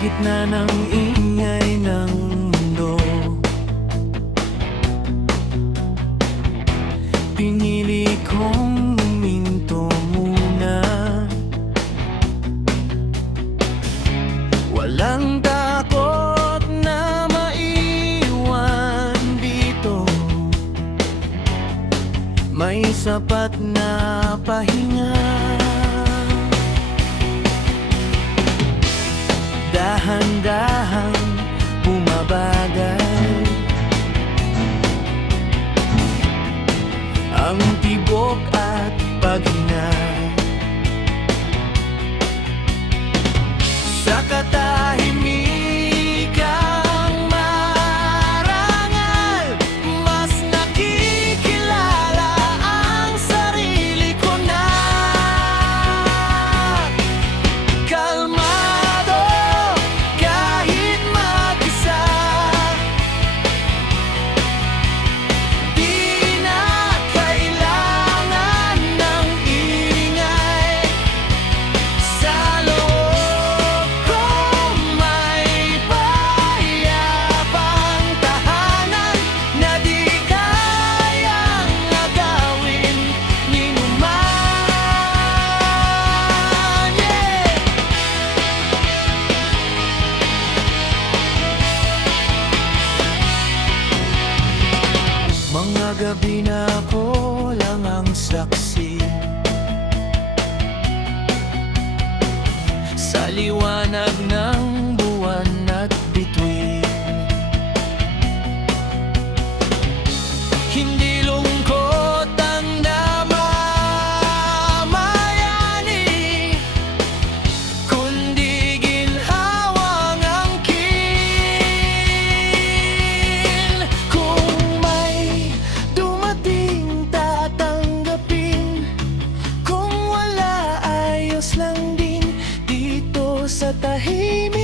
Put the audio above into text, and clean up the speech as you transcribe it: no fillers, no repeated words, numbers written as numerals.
gitna ng ingay ng mundo, pinili kong huminto muna. Walang takot na maiwan dito, may sapat na pahinga. Dahan-dahang bumabagal ang tibok at paghinga. Sa katahimikang marangal, mas nakikilala ang sarili ko na. Kalmado kahit mag-isa, di na kailangan ng ingay. Sa loob ko may payapang tahanan na di kayang agawin ni numan. Mga gabi na ako lang ang saksi sa liwanag ng buwan at bituin. Hindi lungkot ang namamayani, kundi ginhawang angkin. Kung may dumating, tatanggapin. Kung wala, ayos lang din dito sa tahimik.